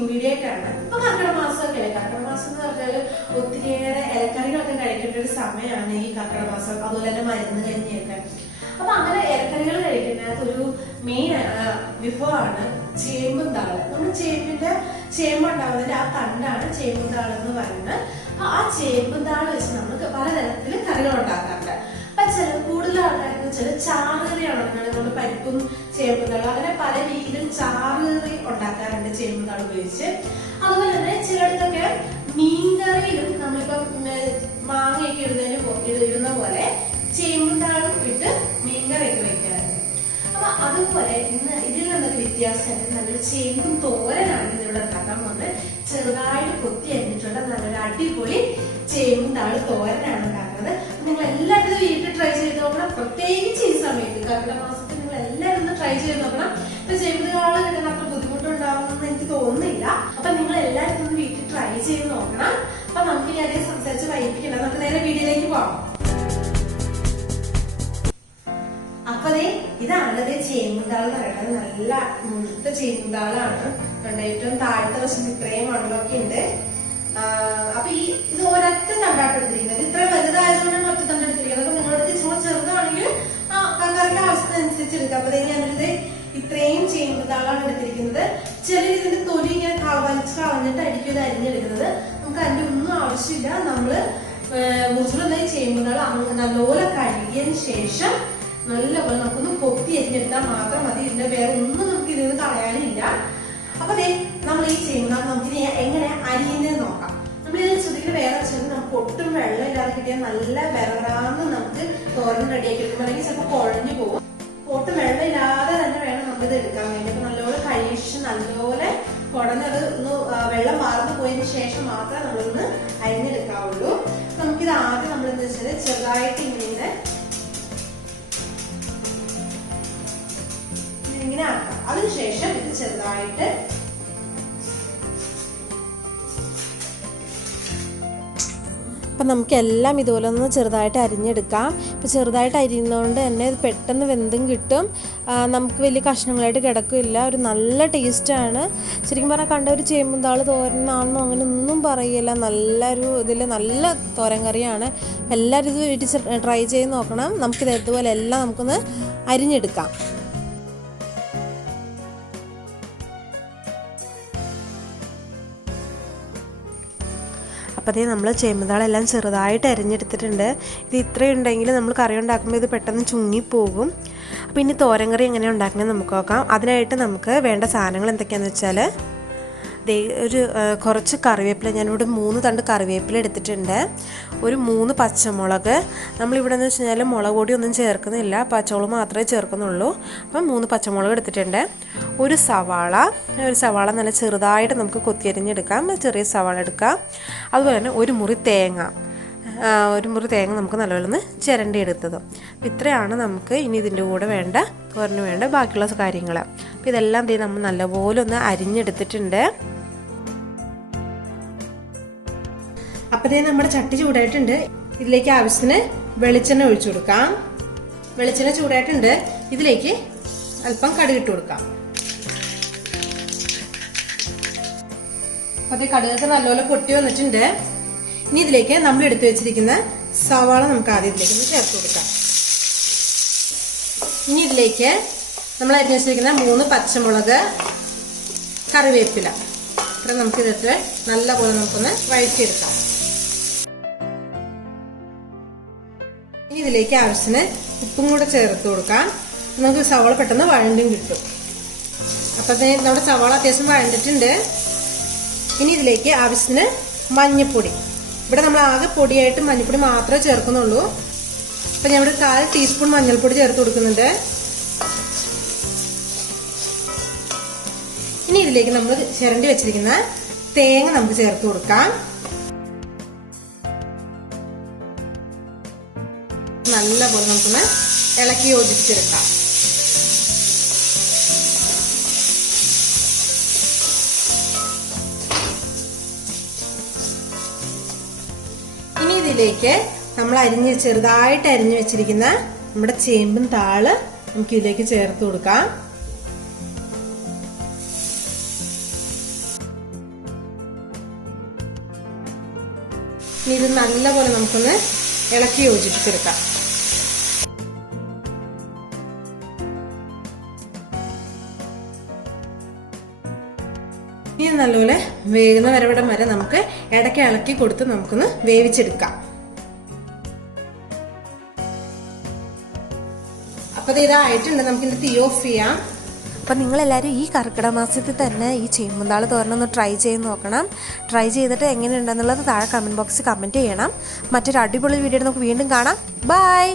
Immediate ആണ്. ഇപ്പൊ കർക്കിടക മാസമൊക്കെ അല്ലേ. കർക്കിടക മാസം എന്ന് പറഞ്ഞാൽ ഒത്തിരിയേറെ ഇലക്കറികളൊക്കെ കഴിക്കേണ്ട ഒരു സമയമാണ് ഈ കർക്കിടക മാസം. അതുപോലെ തന്നെ മരുന്ന് കഞ്ഞിയൊക്കെ. അപ്പൊ അങ്ങനെ ഇലക്കറികൾ കഴിക്കുന്നതിനകത്ത് ഒരു മെയിൻ വിഭവമാണ് ചേമ്പും താള്. നമ്മുടെ ചേമ്പുണ്ടാവുന്നതിന്റെ ആ തണ്ടാണ് ചേമ്പും താള് എന്ന് പറയുന്നത്. അപ്പൊ ആ ചേമ്പും താള് വെച്ച് നമുക്ക് പലതരത്തില് കറികൾ ഉണ്ടാക്കാറുണ്ട്. അപ്പൊ കൂടുതൽ ആൾക്കാരെന്ന് വെച്ചാൽ ചാറുകറിയാണ് ഉണ്ടാക്കുന്നത്. പരിപ്പും ചേമ്പും താളും അങ്ങനെ പല രീതിയിൽ ചാറുകറി ഉണ്ടാക്കാറുണ്ട് ചേമ്പും താള് ഉപയോഗിച്ച്. അതുപോലെ തന്നെ ചിലയിടത്തൊക്കെ മീൻകറിയിലും നമ്മളിപ്പോ മാങ്ങയൊക്കെ ഇടുന്ന പോലെ ചേമ്പും താളും ഇട്ട് മീൻകറിയൊക്കെ വെക്കാറുണ്ട്. അപ്പൊ അതുപോലെ ഇന്ന് ഇതിൽ നിന്നൊക്കെ വ്യത്യാസം നല്ലൊരു ചേമ്പും തോരനാണ് ഇതിവിടെ ഉണ്ടാക്കാൻ പോകുന്നത്. ചെറുതായിട്ട് കൊത്തി അരിഞ്ഞിട്ടുള്ള നല്ലൊരു അടിപൊളി ചേമ്പും താള് തോരനാണ് ഉണ്ടാക്കുന്നത്. നിങ്ങൾ എല്ലാവരും വീട്ടിൽ ട്രൈ ചെയ്ത് നോക്കണം. പ്രത്യേകിച്ച് ഈ സമയത്ത് കർക്കിടക മാസത്തിൽ നിങ്ങൾ എല്ലാവരും ഒന്ന് ട്രൈ ചെയ്ത് നോക്കണം. ഇപ്പൊ ചേമ്പ് താള് കിട്ടാൻ അത്ര ബുദ്ധിമുട്ടുണ്ടാവുമെന്ന് എനിക്ക് തോന്നുന്നില്ല. അപ്പൊ നിങ്ങൾ എല്ലാവരും ഒന്ന് വീട്ടിൽ ട്രൈ ചെയ്ത് നോക്കണം. അപ്പൊ നമുക്ക് ഇനി അതേ സംസാരിച്ച് വൈകിപ്പിക്കണം. നമുക്ക് നേരെ വീഡിയോയിലേക്ക് പോവാം. അപ്പതേ ഇതാണ് ചേമ്പും താള് എന്ന് പറയുന്നത്. നല്ല മുഴുത്ത ചേമ്പും താളാണ്. ഏറ്റവും താഴത്തെ വശം ഇത്രയും മണ്ണൊക്കെ ഉണ്ട്. അപ്പൊ ഇത് ഒരൊറ്റ തണ്ടായിട്ട് എടുത്തിരിക്കുന്നത്. ഇത്ര വലുതായതുകൊണ്ടാണ് ഒറ്റ തണ്ട് എടുത്തിരിക്കുന്നത്. അപ്പൊ നിങ്ങളുടെ ചെറുതാണെങ്കിൽ കറിക്ക് ആവശ്യത്തിനനുസരിച്ച് എടുക്കാം. അപ്പൊ ഞാനിത് ഇത്രയും ചേമ്പും താളാണ് എടുത്തിരിക്കുന്നത്. ചിലർ ഇതിന്റെ തൊലി ഇങ്ങനെ വലിച്ച് കളഞ്ഞിട്ട് അരിക്കും ഇത് അരിഞ്ഞെടുക്കുന്നത്. നമുക്ക് അതിന്റെ ഒന്നും ആവശ്യമില്ല. നമ്മള് മുറിച്ചുള്ള ചേമ്പും താള് നല്ലപോലെ കഴുകിയതിന് ശേഷം നല്ലപോലെ നമുക്കൊന്ന് കൊത്തി അരിഞ്ഞെടുത്താൽ മാത്രം മതി. ഇതിന്റെ വേറെ ഒന്നും നമുക്ക് ഇതിൽ നിന്ന് കളയാനില്ല. അപ്പൊ നമ്മൾ ഈ ചെയ്യുമ്പോൾ നമുക്ക് എങ്ങനെ അരിയുന്നത് നോക്കാം. നമ്മൾ ഇതിൽ ശ്രദ്ധിക്കുന്ന വേറെ വെച്ചാൽ നമുക്ക് ഒട്ടും വെള്ളം ഇല്ലാതെ കിട്ടിയാൽ നല്ല വിറവറാന്ന് നമുക്ക് തോരൻ റെഡിയാക്കി എടുക്കും. അല്ലെങ്കിൽ ചിലപ്പോൾ കുഴഞ്ഞു പോകും. ഒട്ടും വെള്ളം ഇല്ലാതെ തന്നെ വേണം നമ്മളിത് എടുക്കാൻ വേണ്ടി. അപ്പൊ നല്ലപോലെ കഴിച്ച് നല്ലപോലെ കുടഞ്ഞത് ഒന്ന് വെള്ളം വാർന്നു പോയതിനു ശേഷം മാത്രമേ നമ്മളൊന്ന് അരിഞ്ഞെടുക്കാവുള്ളൂ. നമുക്കിത് ആദ്യം നമ്മൾ എന്താ വെച്ചാൽ ചെറുതായിട്ട് ഇങ്ങനെ ആക്കാം. അതിനുശേഷം ഇത് ചെറുതായിട്ട് അപ്പം നമുക്കെല്ലാം ഇതുപോലെ ഒന്ന് ചെറുതായിട്ട് അരിഞ്ഞെടുക്കാം. ഇപ്പം ചെറുതായിട്ട് അരിയുന്നതുകൊണ്ട് തന്നെ ഇത് പെട്ടെന്ന് വെന്തും കിട്ടും. നമുക്ക് വലിയ കഷ്ണങ്ങളായിട്ട് കിടക്കില്ല. ഒരു നല്ല ടേസ്റ്റാണ്. ശരിക്കും പറഞ്ഞാൽ കണ്ട ഒരു ചേമ്പും താള് തോരനാണെന്നോ അങ്ങനെ ഒന്നും പറയില്ല. നല്ലൊരു ഇതിൽ നല്ല തോരൻ കറിയാണ്. എല്ലാവരും ഇത് വീട്ടിൽ ട്രൈ ചെയ്ത് നോക്കണം. നമുക്കിത് ഇതുപോലെ എല്ലാം നമുക്കൊന്ന് അരിഞ്ഞെടുക്കാം. അപ്പോൾ അതേ നമ്മൾ ചേമ്പുതാളെല്ലാം ചെറുതായിട്ട് അരിഞ്ഞെടുത്തിട്ടുണ്ട്. ഇത് ഇത്രയുണ്ടെങ്കിൽ നമ്മൾ കറി ഉണ്ടാക്കുമ്പോൾ ഇത് പെട്ടെന്ന് ചുങ്ങിപ്പോകും. അപ്പോൾ ഇനി തോരൻ കറി എങ്ങനെയാണ് ഉണ്ടാക്കുന്നത് നമുക്ക് നോക്കാം. അതിനായിട്ട് നമുക്ക് വേണ്ട സാധനങ്ങൾ എന്തൊക്കെയാണെന്ന് വെച്ചാൽ കുറച്ച് കറിവേപ്പില, ഞാനിവിടെ 3 തണ്ട് കറിവേപ്പില എടുത്തിട്ടുണ്ട്. ഒരു 3 പച്ചമുളക്. നമ്മളിവിടെ എന്ന് വെച്ച് കഴിഞ്ഞാൽ മുളക് പൊടി ഒന്നും ചേർക്കുന്നില്ല, പച്ചമുളക് മാത്രമേ ചേർക്കുന്നുള്ളൂ. അപ്പം 3 പച്ചമുളക് എടുത്തിട്ടുണ്ട്. ഒരു സവാള നല്ല ചെറുതായിട്ട് നമുക്ക് കൊത്തിയരിഞ്ഞെടുക്കാം. ചെറിയ സവാള എടുക്കാം. അതുപോലെ തന്നെ ഒരു മുറി തേങ്ങ നമുക്ക് നല്ലപോലെ ഒന്ന് ചിരണ്ടി എടുത്തത്. അപ്പം ഇത്രയാണ് നമുക്ക് ഇനി ഇതിൻ്റെ കൂടെ വേണ്ട തോരന് വേണ്ട ബാക്കിയുള്ള കാര്യങ്ങൾ. അപ്പം ഇതെല്ലാം നമ്മൾ നല്ലപോലെ ഒന്ന് അരിഞ്ഞെടുത്തിട്ടുണ്ട്. അപ്പം നമ്മുടെ ചട്ടി ചൂടായിട്ടുണ്ട്. ഇതിലേക്ക് ആവശ്യത്തിന് വെളിച്ചെണ്ണ ഒഴിച്ചു കൊടുക്കാം. വെളിച്ചെണ്ണ ചൂടായിട്ടുണ്ട്. ഇതിലേക്ക് അല്പം കടുക് ഇട്ട് കൊടുക്കാം. അപ്പം കടുകൊക്കെ നല്ലപോലെ പൊട്ടി വന്നിട്ടുണ്ട്. ഇനി ഇതിലേക്ക് നമ്മൾ എടുത്തു വെച്ചിരിക്കുന്ന സവാള നമുക്ക് ആദ്യം ഇതിലേക്ക് ഒന്ന് ചേർത്ത് കൊടുക്കാം. ഇനി ഇതിലേക്ക് നമ്മൾ അരിഞ്ഞു വെച്ചിരിക്കുന്ന 3 പച്ചമുളക്, കറിവേപ്പില, ഇത്ര നമുക്കിതിട്ട് നല്ലപോലെ നമുക്കൊന്ന് വഴറ്റിയെടുക്കാം. ഇനി ഇതിലേക്ക് ആവശ്യത്തിന് ഉപ്പും കൂടെ ചേർത്ത് കൊടുക്കാം. നമുക്ക് സവാള പെട്ടെന്ന് വഴണ്ടും കിട്ടും. അപ്പം നമ്മുടെ സവാള അത്യാവശ്യം വഴണ്ടിട്ടുണ്ട്. ഇനി ഇതിലേക്ക് ആവശ്യത്തിന് മഞ്ഞൾപ്പൊടി. ഇവിടെ നമ്മൾ ആകെ പൊടിയായിട്ട് മഞ്ഞൾപ്പൊടി മാത്രമേ ചേർക്കുന്നുള്ളൂ. അപ്പം ഞാൻ ഇവിടെ 1/4 ടീസ്പൂൺ മഞ്ഞൾപ്പൊടി ചേർത്ത് കൊടുക്കുന്നുണ്ട്. ഇനി ഇതിലേക്ക് നമ്മൾ ചിരണ്ടി വെച്ചിരിക്കുന്ന തേങ്ങ നമുക്ക് ചേർത്ത് കൊടുക്കാം. നല്ലപോലെ നമുക്കൊന്ന് ഇളക്കി യോജിപ്പിച്ചെടുക്കാം. ഇനി ഇതിലേക്ക് നമ്മൾ ചെറുതായിട്ട് അരിഞ്ഞു വെച്ചിരിക്കുന്ന നമ്മുടെ ചേമ്പും താള് നമുക്ക് ഇതിലേക്ക് ചേർത്ത് കൊടുക്കാം. ഇത് നല്ലപോലെ നമുക്കൊന്ന് ഇളക്കി യോജിപ്പിച്ചെടുക്കാം. ഇനി നല്ലപോലെ വേകുന്ന വരവിടം വരെ നമുക്ക് ഇടയ്ക്ക് ഇളക്കി കൊടുത്ത് നമുക്കൊന്ന് വേവിച്ചെടുക്കാം. അപ്പോൾ ഇതായിട്ടുണ്ട്, നമുക്കിത് തീ ഓഫ് ചെയ്യാം. അപ്പോൾ നിങ്ങളെല്ലാവരും ഈ കർക്കിടക മാസത്തിൽ തന്നെ ഈ ചേമ്പുംതാൾ തോരൻ ഒന്ന് ട്രൈ ചെയ്ത് നോക്കണം. ട്രൈ ചെയ്തിട്ട് എങ്ങനെയുണ്ടെന്നുള്ളത് താഴെ കമൻറ്റ് ബോക്സിൽ കമൻറ്റ് ചെയ്യണം. മറ്റൊരു അടിപൊളി വീഡിയോ നമുക്ക് വീണ്ടും കാണാം. ബൈ.